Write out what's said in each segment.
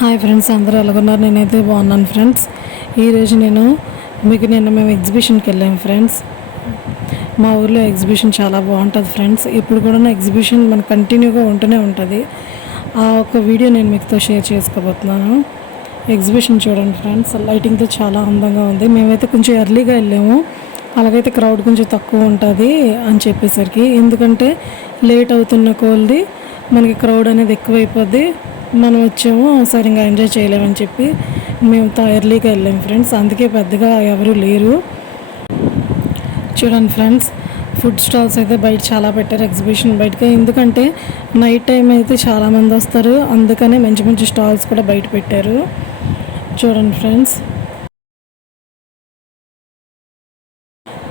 Hi friends, అందరూ ఎలాగున్నారు? నేనైతే బాగున్నాను ఫ్రెండ్స్. ఈరోజు మేము ఎగ్జిబిషన్కి వెళ్ళాము ఫ్రెండ్స్. మా ఊర్లో ఎగ్జిబిషన్ చాలా బాగుంటుంది ఫ్రెండ్స్. ఇప్పుడు కూడా ఎగ్జిబిషన్ మనకు కంటిన్యూగా ఉంటూనే ఉంటుంది. ఆ ఒక వీడియో నేను మీతో షేర్ చేసుకోబోతున్నాను. ఎగ్జిబిషన్ చూడండి ఫ్రెండ్స్, లైటింగ్తో చాలా అందంగా ఉంది. మేమైతే కొంచెం ఎర్లీగా వెళ్ళాము, అలాగైతే క్రౌడ్ కొంచెం తక్కువ ఉంటుంది అని చెప్పేసరికి, ఎందుకంటే లేట్ అవుతున్న కొలది మనకి క్రౌడ్ అనేది ఎక్కువైపోద్ది. మనం వచ్చాము, సరిగ్గా ఎంజాయ్ చేయలేమని చెప్పి మేము ఎర్లీగా వెళ్ళాము ఫ్రెండ్స్. అందుకే పెద్దగా ఎవరు లేరు. చూడండి ఫ్రెండ్స్, ఫుడ్ స్టాల్స్ అయితే బయట చాలా పెట్టారు ఎగ్జిబిషన్ బయటకి. ఎందుకంటే నైట్ టైం అయితే చాలామంది వస్తారు, అందుకనే మంచి మంచి స్టాల్స్ కూడా బయట పెట్టారు. చూడండి ఫ్రెండ్స్,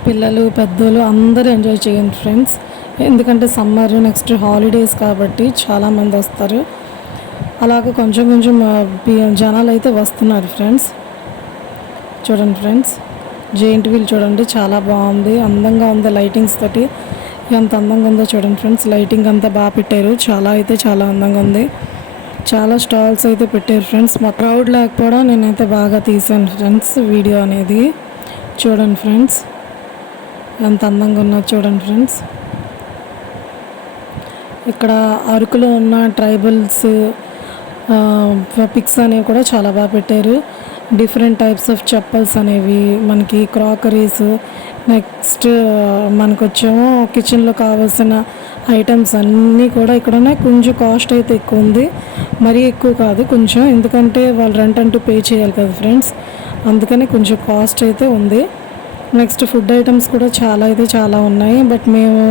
పిల్లలు పెద్దలు అందరూ ఎంజాయ్ చేయండి ఫ్రెండ్స్. ఎందుకంటే సమ్మర్ నెక్స్ట్ హాలిడేస్ కాబట్టి చాలామంది వస్తారు. అలాగే కొంచెం కొంచెం జనాలు అయితే వస్తున్నారు ఫ్రెండ్స్. చూడండి ఫ్రెండ్స్, జెయింట్ వీల్ చూడండి, చాలా బాగుంది, అందంగా ఉంది. లైటింగ్స్ తోటి ఎంత అందంగా ఉందో చూడండి ఫ్రెండ్స్. లైటింగ్ అంతా బాగా పెట్టారు, చాలా అందంగా ఉంది. చాలా స్టాల్స్ అయితే పెట్టారు ఫ్రెండ్స్. మా క్రౌడ్ లేకపోవడం నేనైతే బాగా తీసాను ఫ్రెండ్స్ వీడియో అనేది. చూడండి ఫ్రెండ్స్, ఎంత అందంగా ఉన్నది చూడండి ఫ్రెండ్స్. ఇక్కడ అరకులో ఉన్న ట్రైబల్స్ పిక్స్ అనేవి కూడా చాలా బాగా పెట్టారు. డిఫరెంట్ టైప్స్ ఆఫ్ చెప్పల్స్ అనేవి, మనకి క్రాకరీస్, నెక్స్ట్ మనకు వచ్చేమో కిచెన్లో కావాల్సిన ఐటమ్స్ అన్నీ కూడా ఇక్కడ కొంచెం కాస్ట్ అయితే ఎక్కువ ఉంది, మరీ ఎక్కువ కాదు కొంచెం, ఎందుకంటే వాళ్ళు రెంట్ అంటూ పే చేయాలి కదా ఫ్రెండ్స్, అందుకని కొంచెం కాస్ట్ అయితే ఉంది. నెక్స్ట్ ఫుడ్ ఐటమ్స్ కూడా చాలా ఉన్నాయి. బట్ మేము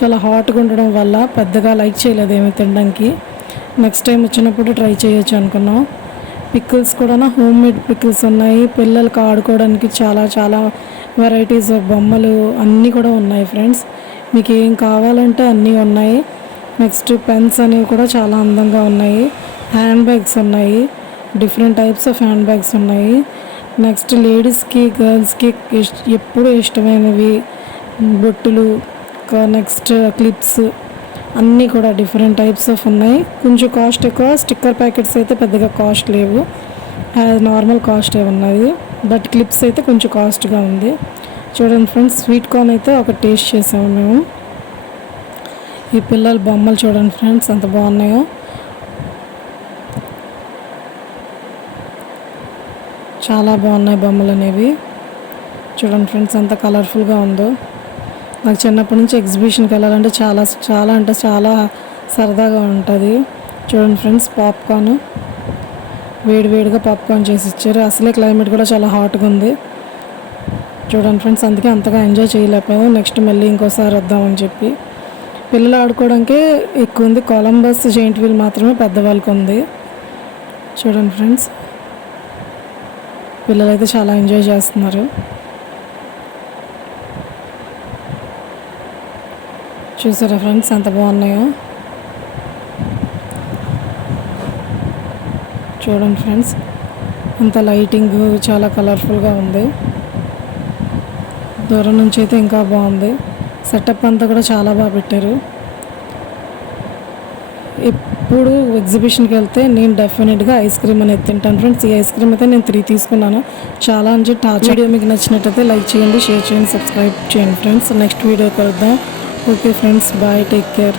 చాలా హాట్గా ఉండడం వల్ల పెద్దగా లైక్ చేయలేదు ఏమి తినడానికి. నెక్స్ట్ టైం వచ్చినప్పుడు ట్రై చేయొచ్చు అనుకున్నాం. పికిల్స్ కూడా హోమ్ మేడ్ పికిల్స్ ఉన్నాయి. పిల్లలకి ఆడుకోవడానికి చాలా వెరైటీస్ బొమ్మలు అన్నీ కూడా ఉన్నాయి ఫ్రెండ్స్. మీకు ఏం కావాలంటే అన్నీ ఉన్నాయి. నెక్స్ట్ పెన్స్ అనేవి కూడా చాలా అందంగా ఉన్నాయి. హ్యాండ్ బ్యాగ్స్ ఉన్నాయి, different types of hand bags ఉన్నాయి. నెక్స్ట్ లేడీస్కి గర్ల్స్కి ఎప్పుడు ఇష్టమైనవి బొట్టులు, నెక్స్ట్ క్లిప్స్ అన్నీ కూడా డిఫరెంట్ టైప్స్ ఆఫ్ ఉన్నాయి. కొంచెం కాస్ట్ ఎక్కువ. స్టిక్కర్ ప్యాకెట్స్ అయితే పెద్దగా కాస్ట్ లేవు, నార్మల్ కాస్టే ఉన్నాయి. బట్ క్లిప్స్ అయితే కొంచెం కాస్ట్గా ఉంది. చూడండి ఫ్రెండ్స్, స్వీట్ కార్న్ అయితే ఒక టేస్ట్ చేసాము మేము. ఈ పిల్లల బొమ్మలు చూడండి ఫ్రెండ్స్, ఎంత బాగున్నాయో. చాలా బాగున్నాయి బొమ్మలు అనేవి. చూడండి ఫ్రెండ్స్, ఎంత కలర్ఫుల్గా ఉందో. నాకు చిన్నప్పటి నుంచి ఎగ్జిబిషన్కి వెళ్ళాలంటే చాలా సరదాగా ఉంటుంది. చూడండి ఫ్రెండ్స్, పాప్కార్న్ వేడిగా పాప్కార్న్ చేసి ఇచ్చారు. అసలే క్లైమేట్ కూడా చాలా హాట్గా ఉంది. చూడండి ఫ్రెండ్స్, అందుకే అంతగా ఎంజాయ్ చేయలేకపోయాము. నెక్స్ట్ మళ్ళీ ఇంకోసారి వద్దామని చెప్పి. పిల్లలు ఆడుకోవడానికే ఎక్కువ ఉంది. కొలంబస్ జెయింట్ వీల్ మాత్రమే పెద్దవాళ్ళకి ఉంది. చూడండి ఫ్రెండ్స్, పిల్లలైతే చాలా ఎంజాయ్ చేస్తున్నారు. చూసారా ఫ్రెండ్స్, ఎంత బాగున్నాయో. చూడండి ఫ్రెండ్స్, అంత లైటింగ్ చాలా కలర్ఫుల్గా ఉంది. దూరం నుంచి అయితే ఇంకా బాగుంది. సెటప్ అంతా కూడా చాలా బాగా పెట్టారు. ఇప్పుడు ఎగ్జిబిషన్కి వెళ్తే నేను డెఫినెట్గా ఐస్ క్రీమ్ అనేది తింటాను ఫ్రెండ్స్. ఈ ఐస్ క్రీమ్ అయితే నేను 3 తీసుకున్నాను. చాలా అని వీడియో మీకు నచ్చినట్టయితే లైక్ చేయండి, షేర్ చేయండి, సబ్స్క్రైబ్ చేయండి ఫ్రెండ్స్. నెక్స్ట్ వీడియో కలుద్దాం. Okay friends, bye, take care.